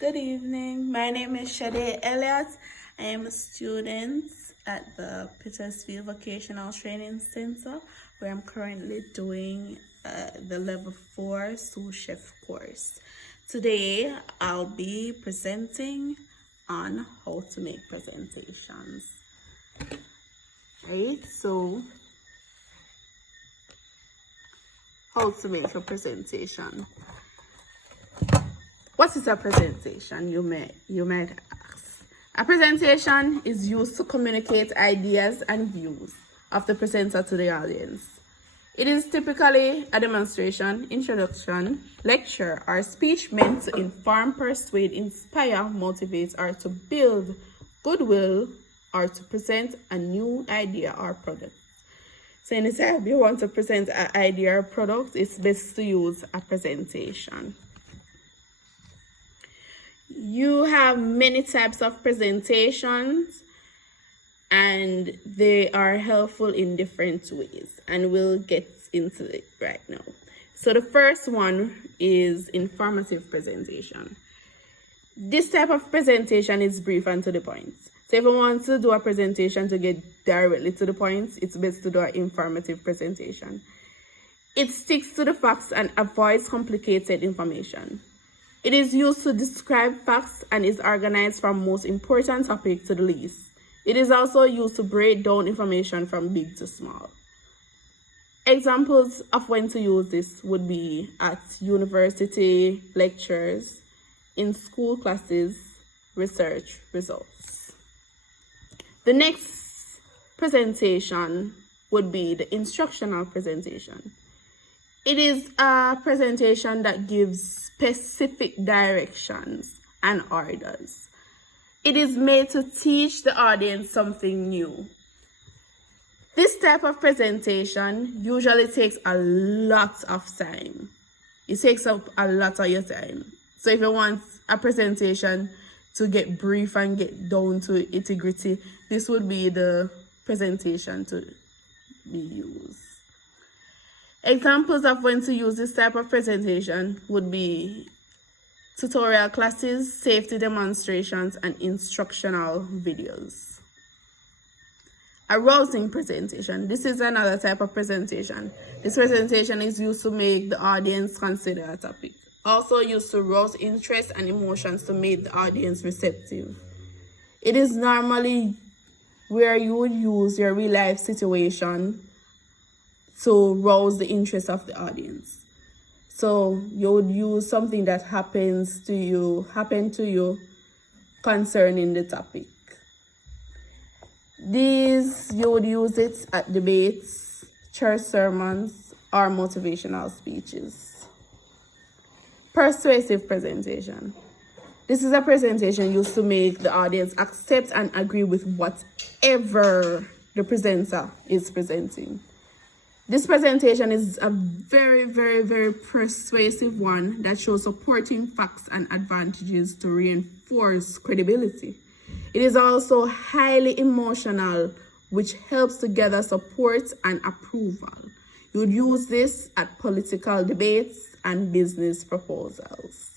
Good evening. My name is Shade Elliott. I am a student at the Petersfield Vocational Training Center, where I'm currently doing the level 4 sous chef course. Today, I'll be presenting on how to make presentations. Right? So, how to make a presentation. What is a presentation, you might ask? A presentation is used to communicate ideas and views of the presenter to the audience. It is typically a demonstration, introduction, lecture, or speech meant to inform, persuade, inspire, motivate, or to build goodwill, or to present a new idea or product. So anytime you want to present an idea or product, it's best to use a presentation. You have many types of presentations and they are helpful in different ways, and we'll get into it right now. So the first one is informative presentation. This type of presentation is brief and to the point. So if you want to do a presentation to get directly to the point, it's best to do an informative presentation. It sticks to the facts and avoids complicated information. It is used to describe facts and is organized from most important topic to the least. It is also used to break down information from big to small. Examples of when to use this would be at university lectures, in school classes, research results. The next presentation would be the instructional presentation. It is a presentation that gives specific directions and orders. It is made to teach the audience something new. This type of presentation usually takes a lot of time. It takes up a lot of your time. So if you want a presentation to get brief and get down to integrity, this would be the presentation to be used. Examples of when to use this type of presentation would be tutorial classes, safety demonstrations, and instructional videos. A rousing presentation. This is another type of presentation. This presentation is used to make the audience consider a topic. Also used to rouse interest and emotions to make the audience receptive. It is normally where you would use your real life situation to rouse the interest of the audience. So you would use something that happened to you concerning the topic. You would use it at debates, church sermons, or motivational speeches. Persuasive presentation. This is a presentation used to make the audience accept and agree with whatever the presenter is presenting. This presentation is a very, very, very persuasive one that shows supporting facts and advantages to reinforce credibility. It is also highly emotional, which helps to gather support and approval. You would use this at political debates and business proposals.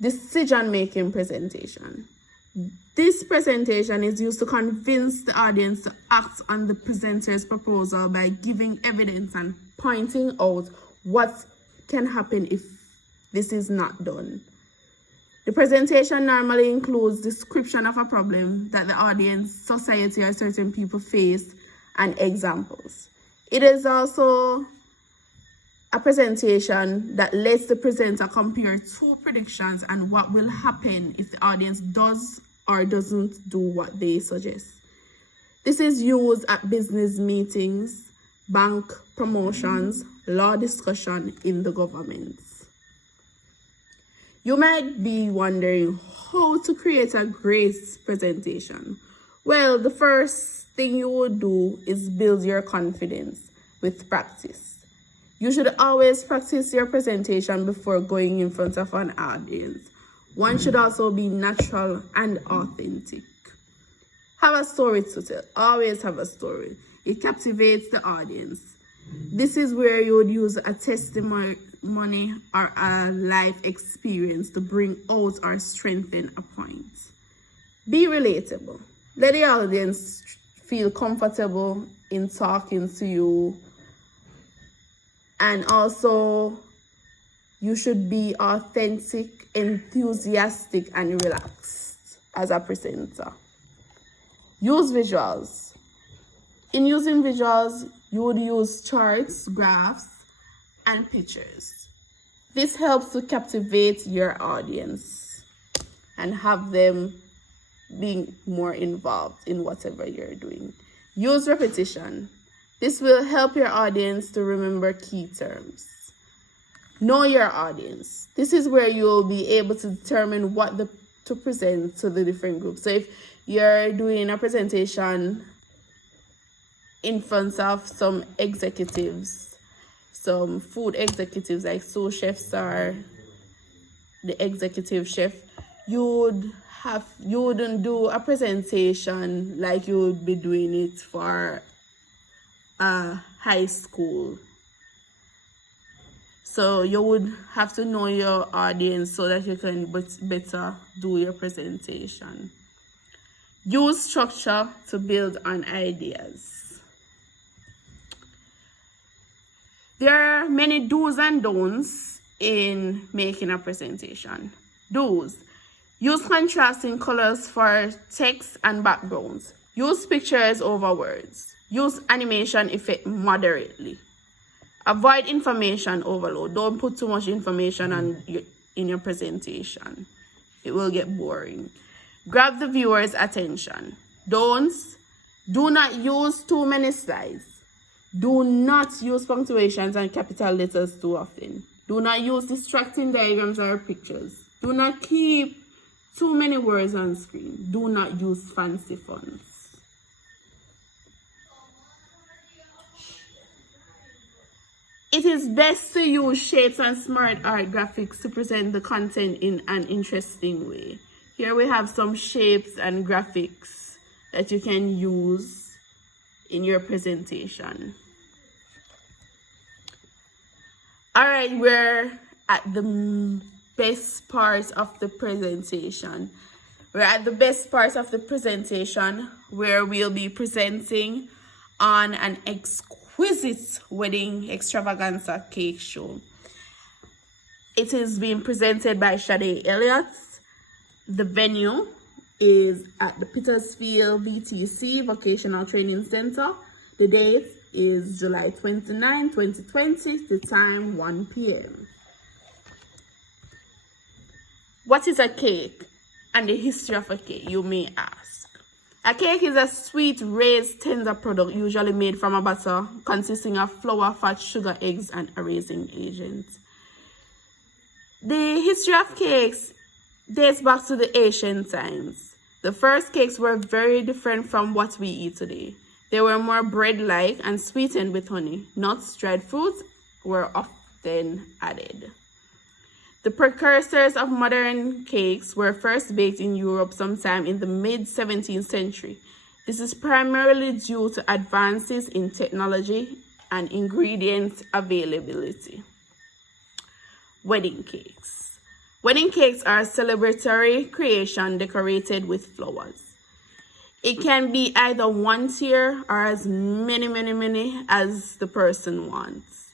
Decision-making presentation. This presentation is used to convince the audience to act on the presenter's proposal by giving evidence and pointing out what can happen if this is not done. The presentation normally includes description of a problem that the audience, society, or certain people face and examples. It is also a presentation that lets the presenter compare two predictions and what will happen if the audience does or doesn't do what they suggest. This is used at business meetings, bank promotions, law discussion in the government. You might be wondering how to create a great presentation. Well, the first thing you would do is build your confidence with practice. You should always practice your presentation before going in front of an audience. One should also be natural and authentic. Have a story to tell. Always have a story. It captivates the audience. This is where you would use a testimony or a life experience to bring out or strengthen a point. Be relatable. Let the audience feel comfortable in talking to you. And also, you should be authentic, enthusiastic, and relaxed as a presenter. Use visuals. In using visuals, you would use charts, graphs, and pictures. This helps to captivate your audience and have them being more involved in whatever you're doing. Use repetition. This will help your audience to remember key terms. Know your audience. This is where you'll be able to determine what to present to the different groups. So if you're doing a presentation in front of some executives, some food executives like sous chefs or the executive chef, you wouldn't do a presentation like you would be doing it for a high school. So you would have to know your audience so that you can better do your presentation. Use structure to build on ideas. There are many do's and don'ts in making a presentation. Do's: use contrasting colors for text and backgrounds. Use pictures over words. Use animation effect moderately. Avoid information overload. Don't put too much information in your presentation. It will get boring. Grab the viewer's attention. Don'ts: do not use too many slides. Do not use punctuations and capital letters too often. Do not use distracting diagrams or pictures. Do not keep too many words on screen. Do not use fancy fonts. It is best to use shapes and smart art graphics to present the content in an interesting way. Here we have some shapes and graphics that you can use in your presentation. All right, we're at the best part of the presentation. We're at the best part of the presentation where we'll be presenting on an exquisite wedding extravaganza cake show. It is being presented by Sade Elliott. The venue is at the Petersfield VTC Vocational Training Center. The date is July 29, 2020, the time 1 p.m. What is a cake and the history of a cake, you may ask? A cake is a sweet, raised, tender product usually made from a batter consisting of flour, fat, sugar, eggs, and a raising agent. The history of cakes dates back to the ancient times. The first cakes were very different from what we eat today. They were more bread-like and sweetened with honey. Nuts, dried fruits were often added. The precursors of modern cakes were first baked in Europe sometime in the mid-17th century. This is primarily due to advances in technology and ingredient availability. Wedding cakes. Wedding cakes are a celebratory creation decorated with flowers. It can be either one tier or as many as the person wants.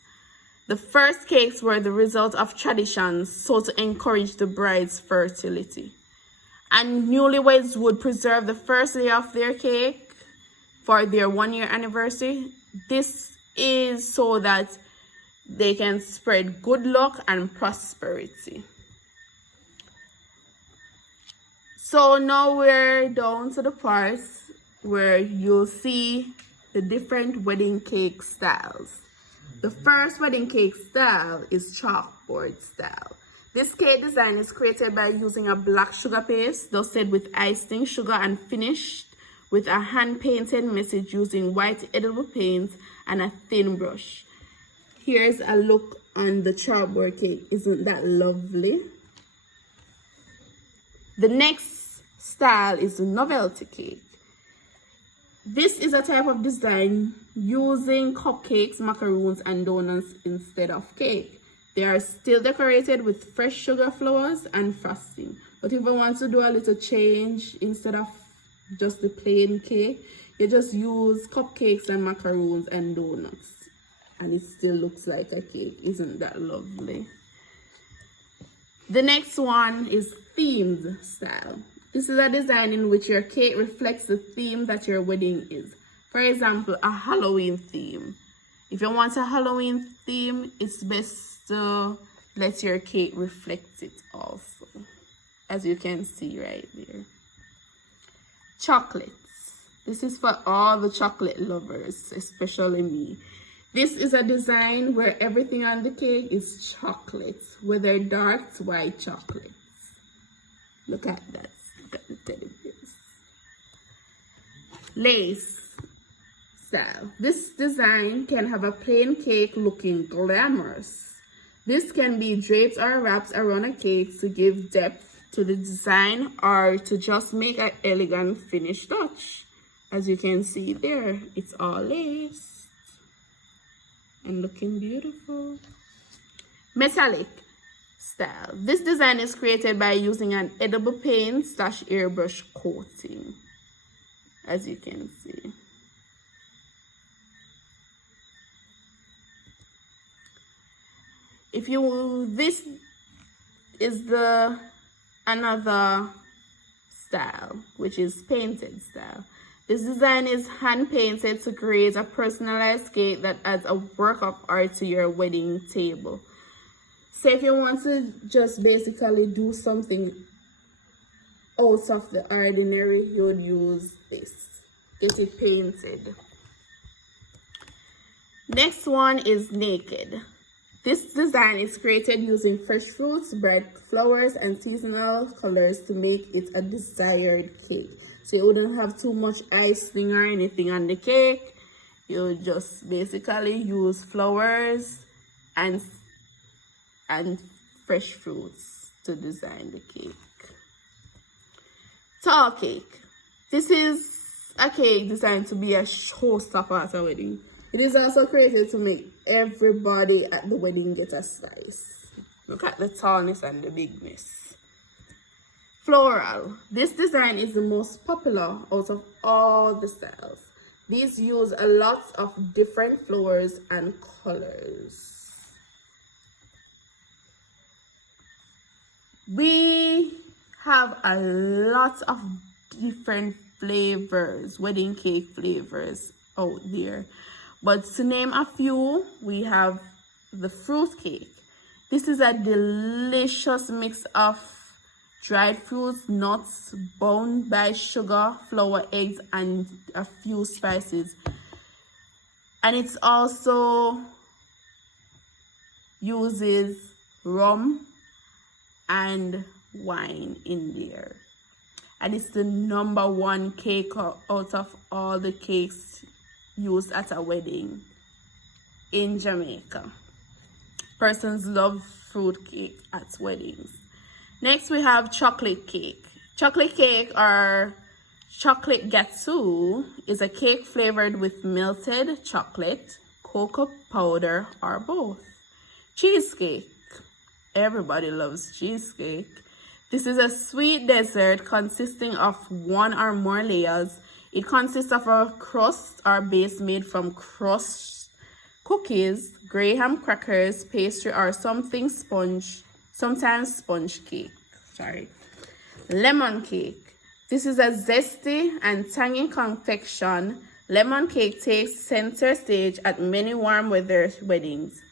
The first cakes were the result of traditions sought to encourage the bride's fertility. And newlyweds would preserve the first layer of their cake for their 1-year anniversary. This is so that they can spread good luck and prosperity. So now we're down to the parts where you'll see the different wedding cake styles. The first wedding cake style is chalkboard style. This cake design is created by using a black sugar paste, dusted with icing sugar and finished with a hand-painted message using white edible paint and a thin brush. Here's a look on the chalkboard cake. Isn't that lovely? The next style is the novelty cake. This is a type of design using cupcakes, macaroons, and donuts instead of cake. They are still decorated with fresh sugar flowers and frosting. But if you want to do a little change, instead of just the plain cake, you just use cupcakes and macaroons and donuts. And it still looks like a cake. Isn't that lovely? The next one is themed style. This is a design in which your cake reflects the theme that your wedding is. For example, a Halloween theme. If you want a Halloween theme, it's best to let your cake reflect it also, as you can see right there. Chocolates. This is for all the chocolate lovers, especially me. This is a design where everything on the cake is chocolate, whether dark, white chocolates. Look at that. Look at the teddy bears. Lace style. This design can have a plain cake looking glamorous. This can be draped or wrapped around a cake to give depth to the design or to just make an elegant finished touch. As you can see there, it's all laced and looking beautiful. Metallic style. This design is created by using an edible paint / airbrush coating, as you can see. This is another style, which is painted style. This design is hand painted to create a personalized cake that adds a work of art to your wedding table. So if you want to just basically do something out of the ordinary, you would use this. Get it painted. Next one is naked. This design is created using fresh fruits, bright flowers, and seasonal colors to make it a desired cake. So you wouldn't have too much icing or anything on the cake. You just basically use flowers and fresh fruits to design the cake. Tall cake. This is a cake designed to be a showstopper at a wedding. It is also created to make everybody at the wedding get a slice. Look at the tallness and the bigness. Floral. This design is the most popular out of all the styles. These use a lot of different flowers and colors. We have a lot of different flavors, wedding cake flavors out there. But to name a few, we have the fruit cake. This is a delicious mix of dried fruits, nuts, bound by sugar, flour, eggs, and a few spices. And it also uses rum and wine in there. And it's the #1 cake out of all the cakes used at a wedding in Jamaica. Persons love fruit cake at weddings. Next we have chocolate cake. Chocolate cake or chocolate gâteau is a cake flavored with melted chocolate, cocoa powder, or both. Cheesecake. Everybody loves cheesecake. This is a sweet dessert consisting of one or more layers. It consists of a crust or base made from crushed cookies, graham crackers, pastry, or sometimes sponge cake. Lemon cake. This is a zesty and tangy confection. Lemon cake takes center stage at many warm weather weddings.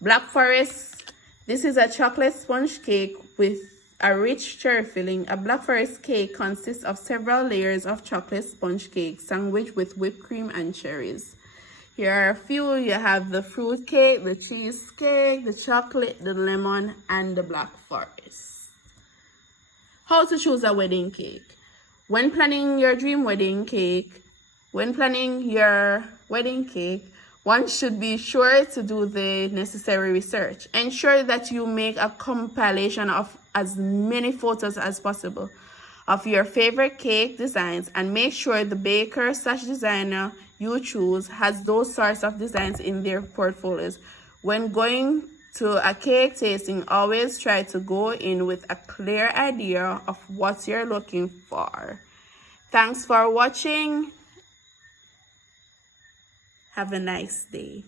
Black Forest. This is a chocolate sponge cake with a rich cherry filling. A Black Forest cake consists of several layers of chocolate sponge cake sandwiched with whipped cream and cherries. Here are a few. You have the fruit cake, the cheesecake, the chocolate, the lemon, and the Black Forest. How to choose a wedding cake. When planning your dream wedding cake, one should be sure to do the necessary research. Ensure that you make a compilation of as many photos as possible. of your favorite cake designs and make sure the baker/designer you choose has those sorts of designs in their portfolios. When going to a cake tasting, always try to go in with a clear idea of what you're looking for. Thanks for watching. Have a nice day.